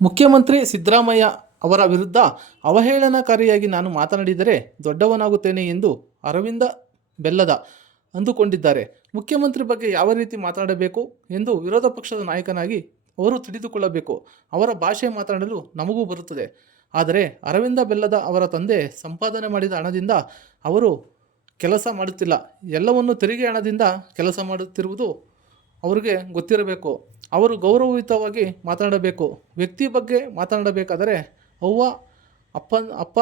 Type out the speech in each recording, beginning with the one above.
ಮುಖ್ಯಮಂತ್ರಿ ಸಿದ್ದರಾಮಯ್ಯ ಅವರ ವಿರುದ್ಧ ಅವಹೇಳನಕಾರಿಯಾಗಿ ನಾನು ಮಾತನಾಡಿದರೆ ದೊಡ್ಡವನಾಗುತ್ತೇನೆ ಎಂದು ಅರವಿಂದ ಬೆಲ್ಲದ ಅಂದುಕೊಂಡಿದ್ದಾರೆ. ಮುಖ್ಯಮಂತ್ರಿ ಬಗ್ಗೆ ಯಾವ ರೀತಿ ಮಾತನಾಡಬೇಕು ಎಂದು ವಿರೋಧ ಪಕ್ಷದ ನಾಯಕನಾಗಿ ಅವರು ತಿಳಿದುಕೊಳ್ಳಬೇಕು. ಅವರ ಭಾಷೆ ಮಾತನಾಡಲು ನಮಗೂ ಬರುತ್ತದೆ. ಆದರೆ ಅರವಿಂದ ಬೆಲ್ಲದ ಅವರ ತಂದೆ ಸಂಪಾದನೆ ಮಾಡಿದ ಹಣದಿಂದ ಅವರು ಕೆಲಸ ಮಾಡುತ್ತಿಲ್ಲ. ಎಲ್ಲವನ್ನು ತೆರಿಗೆ ಹಣದಿಂದ ಕೆಲಸ ಮಾಡುತ್ತಿರುವುದು ಅವರಿಗೆ ಗೊತ್ತಿರಬೇಕು. ಅವರು ಗೌರವಯುತವಾಗಿ ಮಾತನಾಡಬೇಕು. ವ್ಯಕ್ತಿ ಬಗ್ಗೆ ಮಾತನಾಡಬೇಕಾದರೆ ಅವ್ವ ಅಪ್ಪ ಅಪ್ಪ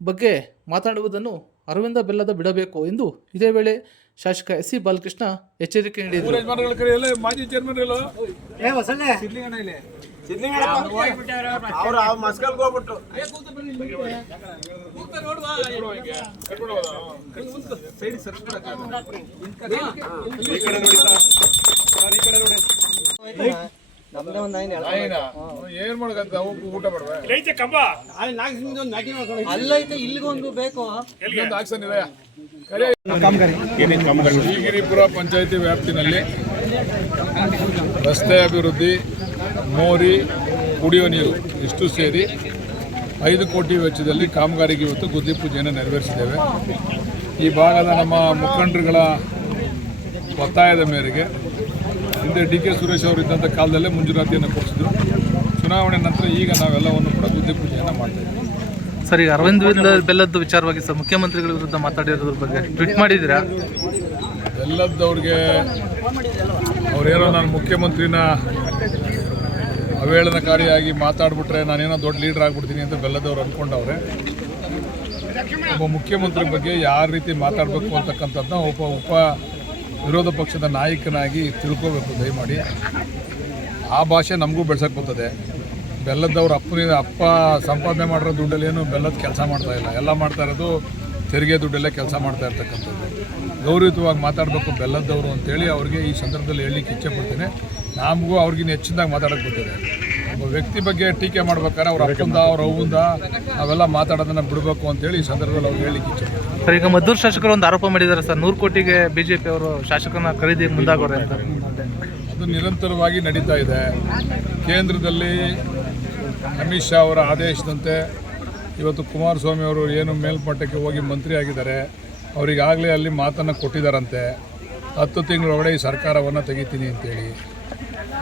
ಬಗ್ಗೆ ಮಾತನಾಡುವುದನ್ನು ಅರವಿಂದ ಬೆಲ್ಲದ ಬಿಡಬೇಕು ಎಂದು ಇದೇ ವೇಳೆ ಶಾಸಕ ಎಸ್ ಸಿ ಬಾಲಕೃಷ್ಣ ಎಚ್ಚರಿಕೆ ನೀಡಿದರು. ಮಾಜಿ ಚೇರ್ಮನ್ ಒಂದು ಅಲ್ಲೈತೆ ಇಲ್ಲಿಗೊಂದು ಬೇಕು. ಆಕ್ಷನ್ ಇದೆ ಶ್ರೀಗಿರಿಪುರ ಪಂಚಾಯತಿ ವ್ಯಾಪ್ತಿನಲ್ಲಿ ರಸ್ತೆ ಅಭಿವೃದ್ಧಿ ಮೋರಿ ಕುಡಿಯೋ ನೀರು ಇಷ್ಟು ಸೇರಿ ಐದು ಕೋಟಿ ವೆಚ್ಚದಲ್ಲಿ ಕಾಮಗಾರಿಗೆ ಇವತ್ತು ಗುದ್ದಿ ಪೂಜೆಯನ್ನು ನೆರವೇರಿಸಿದ್ದೇವೆ. ಈ ಭಾಗದ ನಮ್ಮ ಮುಖಂಡರುಗಳ ಒತ್ತಾಯದ ಮೇರೆಗೆ ಹಿಂದೆ ಡಿ ಕೆ ಸುರೇಶ್ ಅವರು ಇದ್ದಂಥ ಕಾಲದಲ್ಲೇ ಮಂಜೂರಾತಿಯನ್ನು ಕೊಡಿಸಿದ್ರು. ಚುನಾವಣೆ ನಂತರ ಈಗ ನಾವೆಲ್ಲವನ್ನು ಕೂಡ ಗುದ್ದಿ ಪೂಜೆಯನ್ನು ಮಾಡ್ತಾ ಇದ್ದೀವಿ. ಸರ್ ಈಗ ಅರವಿಂದ್ ಬೆಲ್ಲದ ವಿಚಾರವಾಗಿ ಸರ್ ಮುಖ್ಯಮಂತ್ರಿಗಳ ವಿರುದ್ಧ ಮಾತಾಡಿರೋದ್ರ ಬಗ್ಗೆ ಟ್ವೀಟ್ ಮಾಡಿದ್ದೀರಾ? ಬೆಲ್ಲದವ್ರಿಗೆ ಅವ್ರೇನೋ ನಾನು ಮುಖ್ಯಮಂತ್ರಿನ ಅವೇಳನಕಾರಿಯಾಗಿ ಮಾತಾಡ್ಬಿಟ್ರೆ ನಾನೇನೋ ದೊಡ್ಡ ಲೀಡರ್ ಆಗಿಬಿಡ್ತೀನಿ ಅಂತ ಬೆಲ್ಲದವ್ರು ಅಂದ್ಕೊಂಡವ್ರೆ ಒಬ್ಬ ಮುಖ್ಯಮಂತ್ರಿ ಬಗ್ಗೆ ಯಾವ ರೀತಿ ಮಾತಾಡಬೇಕು ಅಂತಕ್ಕಂಥದ್ದನ್ನ ಒಬ್ಬ ಉಪ ವಿರೋಧ ಪಕ್ಷದ ನಾಯಕನಾಗಿ ತಿಳ್ಕೋಬೇಕು, ದಯಮಾಡಿ. ಆ ಭಾಷೆ ನಮಗೂ ಬೆಳ್ಸಕ್ಕೆ ಬರ್ತದೆ. ಬೆಲ್ಲದವ್ರ ಅಪ್ಪನಿಂದ ಅಪ್ಪ ಸಂಪಾದನೆ ಮಾಡಿರೋ ದುಡ್ಡಲ್ಲಿ ಏನು ಬೆಲ್ಲದ ಕೆಲಸ ಮಾಡ್ತಾ ಇಲ್ಲ. ಎಲ್ಲ ಮಾಡ್ತಾ ಇರೋದು ತೆರಿಗೆ ದುಡ್ಡಲ್ಲೇ ಕೆಲಸ ಮಾಡ್ತಾ ಇರ್ತಕ್ಕಂಥದ್ದು. ಗೌರವಿತವಾಗಿ ಮಾತಾಡಬೇಕು ಬೆಲ್ಲದವರು ಅಂತೇಳಿ ಅವ್ರಿಗೆ ಈ ಸಂದರ್ಭದಲ್ಲಿ ಹೇಳಲಿಕ್ಕೆ ಇಚ್ಛೆ ಪಡ್ತೇನೆ. ನಮಗೂ ಅವ್ರಿಗಿನ್ನ ಹೆಚ್ಚಿನದಾಗಿ ಮಾತಾಡೋಕೆ ಗೊತ್ತಿದೆ ಒಬ್ಬ ವ್ಯಕ್ತಿ ಬಗ್ಗೆ ಟೀಕೆ ಮಾಡ್ಬೇಕಾದ್ರೆ ಅವ್ರ ಅಪ್ಪಂದ, ಅವ್ರ ಅವ್ವಂದ, ಅವೆಲ್ಲ ಮಾತಾಡೋದನ್ನು ಬಿಡಬೇಕು ಅಂತೇಳಿ ಈ ಸಂದರ್ಭದಲ್ಲಿ ಅವ್ರು ಹೇಳಲಿಕ್ಕೆ ಇಚ್ಛೆ ಸರ್, ಈಗ ಮದ್ದೂರು ಶಾಸಕರು ಒಂದು ಆರೋಪ ಮಾಡಿದ್ದಾರೆ ಸರ್. ನೂರು ಕೋಟಿಗೆ ಬಿಜೆಪಿ ಅವರು ಶಾಸಕರನ್ನ ಖರೀದಿ ಮುಂದಾಗೋರೆ ಅಂತ. ಅದು ನಿರಂತರವಾಗಿ ನಡೀತಾ ಇದೆ. ಕೇಂದ್ರದಲ್ಲಿ ಅಮಿತ್ ಶಾ ಅವರ ಆದೇಶದಂತೆ ಇವತ್ತು ಕುಮಾರಸ್ವಾಮಿ ಅವರು ಏನು ಮೇಲ್ಮಟ್ಟಕ್ಕೆ ಹೋಗಿ ಮಂತ್ರಿ ಆಗಿದ್ದಾರೆ ಅವರಿಗಾಗಲೇ ಅಲ್ಲಿ ಮಾತನ್ನು ಕೊಟ್ಟಿದ್ದಾರಂತೆ. ಹತ್ತು ತಿಂಗಳೊಳಗಡೆ ಈ ಸರ್ಕಾರವನ್ನು ತೆಗಿತೀನಿ ಅಂತೇಳಿ.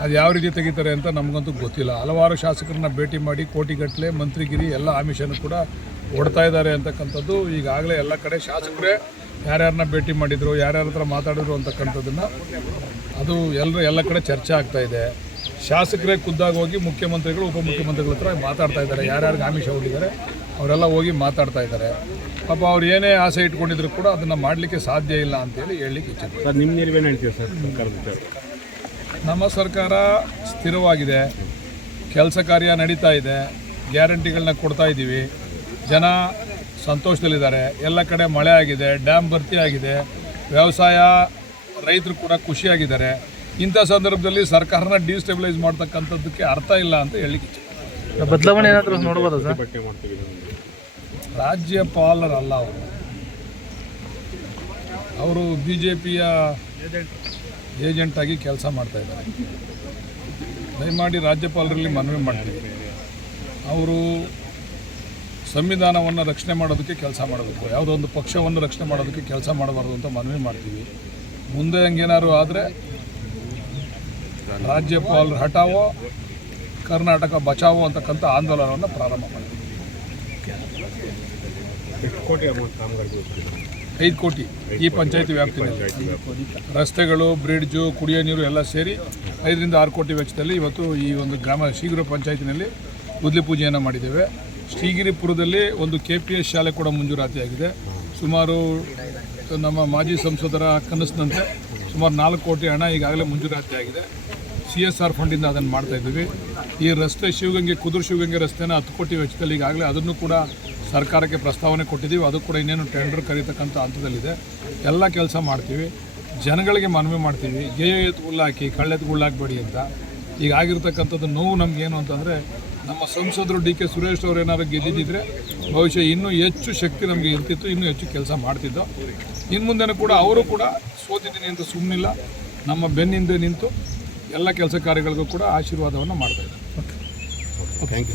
ಅದು ಯಾವ ರೀತಿ ತೆಗಿತಾರೆ ಅಂತ ನಮಗಂತೂ ಗೊತ್ತಿಲ್ಲ. ಹಲವಾರು ಶಾಸಕರನ್ನ ಭೇಟಿ ಮಾಡಿ ಕೋಟಿಗಟ್ಟಲೆ ಮಂತ್ರಿಗಿರಿ ಎಲ್ಲ ಆಮಿಷನ್ನು ಕೂಡ ಕೊಡ್ತಾ ಇದ್ದಾರೆ ಅಂತಕ್ಕಂಥದ್ದು ಈಗಾಗಲೇ ಎಲ್ಲ ಕಡೆ ಶಾಸಕರೇ ಯಾರ್ಯಾರನ್ನ ಭೇಟಿ ಮಾಡಿದರು ಯಾರ್ಯಾರ ಹತ್ರ ಮಾತಾಡಿದ್ರು ಅಂತಕ್ಕಂಥದ್ದನ್ನು ಅದು ಎಲ್ಲರೂ ಎಲ್ಲ ಕಡೆ ಚರ್ಚೆ ಆಗ್ತಾ ಇದೆ. ಶಾಸಕರೇ ಖುದ್ದಾಗಿ ಹೋಗಿ ಮುಖ್ಯಮಂತ್ರಿಗಳು ಉಪಮುಖ್ಯಮಂತ್ರಿಗಳ ಹತ್ರ ಮಾತಾಡ್ತಾ ಇದ್ದಾರೆ. ಯಾರ್ಯಾರಿಗೆ ಆಮಿಷ ಹೋಗಿದ್ದಾರೆ ಅವರೆಲ್ಲ ಹೋಗಿ ಮಾತಾಡ್ತಾ ಇದ್ದಾರೆ. ಪಾಪ ಅವ್ರು ಏನೇ ಆಸೆ ಇಟ್ಕೊಂಡಿದ್ರು ಕೂಡ ಅದನ್ನು ಮಾಡಲಿಕ್ಕೆ ಸಾಧ್ಯ ಇಲ್ಲ ಅಂತೇಳಿ ಹೇಳಲಿಕ್ಕೆ ಇಚ್ಛೆ ಸರ್ ನಿಮ್ಮ ನಿಲುವೇನು ಹೇಳ್ತೀವಿ ಸರ್ ನಮ್ಮ ಸರ್ಕಾರ ಸ್ಥಿರವಾಗಿದೆ. ಕೆಲಸ ಕಾರ್ಯ ನಡೀತಾ ಇದೆ. ಗ್ಯಾರಂಟಿಗಳನ್ನ ಕೊಡ್ತಾ ಇದ್ದೀವಿ. ಜನ ಸಂತೋಷದಲ್ಲಿದ್ದಾರೆ. ಎಲ್ಲ ಕಡೆ ಮಳೆ ಆಗಿದೆ ಡ್ಯಾಮ್ ಭರ್ತಿ ಆಗಿದೆ. ವ್ಯವಸಾಯ ರೈತರು ಕೂಡ ಖುಷಿಯಾಗಿದ್ದಾರೆ. ಇಂಥ ಸಂದರ್ಭದಲ್ಲಿ ಸರ್ಕಾರನ ಡಿಸ್ಟೆಬಿಲೈಸ್ ಮಾಡ್ತಕ್ಕಂಥದ್ದಕ್ಕೆ ಅರ್ಥ ಇಲ್ಲ ಅಂತ ಹೇಳಲಿಕ್ಕೆ ಇಚ್ಛೆ. ಬದಲಾವಣೆ ಏನಾದರೂ ನೋಡ್ಬೋದಾ ಸರ್? ರಾಜ್ಯಪಾಲರಲ್ಲ ಅವರು. ಅವರು ಬಿ ಜೆ ಪಿಯ ಏಜೆಂಟಾಗಿ ಕೆಲಸ ಮಾಡ್ತಾ ಇದ್ದಾರೆ. ದಯಮಾಡಿ ರಾಜ್ಯಪಾಲರಲ್ಲಿ ಮನವಿ ಮಾಡ್ತೀವಿ. ಅವರು ಸಂವಿಧಾನವನ್ನು ರಕ್ಷಣೆ ಮಾಡೋದಕ್ಕೆ ಕೆಲಸ ಮಾಡಬೇಕು. ಯಾವುದೋ ಒಂದು ಪಕ್ಷವನ್ನು ರಕ್ಷಣೆ ಮಾಡೋದಕ್ಕೆ ಕೆಲಸ ಮಾಡಬಾರ್ದು ಅಂತ ಮನವಿ ಮಾಡ್ತೀವಿ. ಮುಂದೆ ಹಂಗೇನಾದ್ರು ಆದರೆ ರಾಜ್ಯಪಾಲರು ಹಟಾವೋ ಕರ್ನಾಟಕ ಬಚಾವೋ ಅಂತಕ್ಕಂಥ ಆಂದೋಲನವನ್ನು ಪ್ರಾರಂಭ ಮಾಡ್ತೀವಿ. ಐದು ಕೋಟಿ ಈ ಪಂಚಾಯತಿ ವ್ಯಾಪ್ತಿಯಲ್ಲಿ ರಸ್ತೆಗಳು ಬ್ರಿಡ್ಜು ಕುಡಿಯೋ ನೀರು ಎಲ್ಲ ಸೇರಿ ಐದರಿಂದ ಆರು ಕೋಟಿ ವೆಚ್ಚದಲ್ಲಿ ಇವತ್ತು ಈ ಒಂದು ಗ್ರಾಮ ಶೀಘ್ರ ಪಂಚಾಯತಿನಲ್ಲಿ ಗುದ್ಲಿ ಪೂಜೆಯನ್ನು ಮಾಡಿದ್ದೇವೆ. ಶ್ರೀಗಿರಿಪುರದಲ್ಲಿ ಒಂದು ಕೆ ಪಿ ಎಸ್ ಶಾಲೆ ಕೂಡ ಮಂಜೂರಾತಿಯಾಗಿದೆ. ಸುಮಾರು, ನಮ್ಮ ಮಾಜಿ ಸಂಸದರ ಕನಸಿನಂತೆ ಸುಮಾರು ನಾಲ್ಕು ಕೋಟಿ ಹಣ ಈಗಾಗಲೇ ಮಂಜೂರಾತಿಯಾಗಿದೆ. ಸಿ ಎಸ್ ಆರ್ ಫಂಡಿಂದ ಅದನ್ನು ಮಾಡ್ತಾ ಇದ್ದೀವಿ. ಈ ರಸ್ತೆ ಶಿವಗಂಗೆ, ಕುದುರು ಶಿವಗಂಗೆ ರಸ್ತೆನ ಹತ್ತು ಕೋಟಿ ವೆಚ್ಚದಲ್ಲಿ ಈಗಾಗಲೇ ಅದನ್ನು ಕೂಡ ಸರ್ಕಾರಕ್ಕೆ ಪ್ರಸ್ತಾವನೆ ಕೊಟ್ಟಿದ್ದೀವಿ. ಅದು ಕೂಡ ಇನ್ನೇನು ಟೆಂಡರ್ ಕರೀತಕ್ಕಂಥ ಹಂತದಲ್ಲಿದೆ. ಎಲ್ಲ ಕೆಲಸ ಮಾಡ್ತೀವಿ. ಜನಗಳಿಗೆ ಮನವಿ ಮಾಡ್ತೀವಿ. ಜಯ ಎತ್ಗುಳ್ಳಾಕಿ ಕಳ್ಳೆತ್ಗುಳ್ಳಾಕಬೇಡಿ ಅಂತ. ಈಗ ಆಗಿರ್ತಕ್ಕಂಥದ್ದು ನೋವು ನಮಗೇನು ಅಂತಂದರೆ, ನಮ್ಮ ಸಂಸದರು ಡಿ ಕೆ ಸುರೇಶ್ ಅವರು ಏನಾದ್ರು ಗೆದ್ದಿದ್ದರೆ ಬಹುಶಃ ಇನ್ನೂ ಹೆಚ್ಚು ಶಕ್ತಿ ನಮಗೆ ಇರ್ತಿತ್ತು, ಇನ್ನೂ ಹೆಚ್ಚು ಕೆಲಸ ಮಾಡ್ತಿದ್ದೋ. ಇನ್ನು ಮುಂದೆನೂ ಕೂಡ ಅವರು ಕೂಡ ಸೋತಿದ್ದೀನಿ ಅಂತ ಸುಮ್ಮನಿಲ್ಲ ನಮ್ಮ ಬೆನ್ನಿಂದ ನಿಂತು ಎಲ್ಲ ಕೆಲಸ ಕಾರ್ಯಗಳಿಗೂ ಕೂಡ ಆಶೀರ್ವಾದವನ್ನು ಮಾಡ್ತಾ ಇದ್ದಾರೆ. Thank you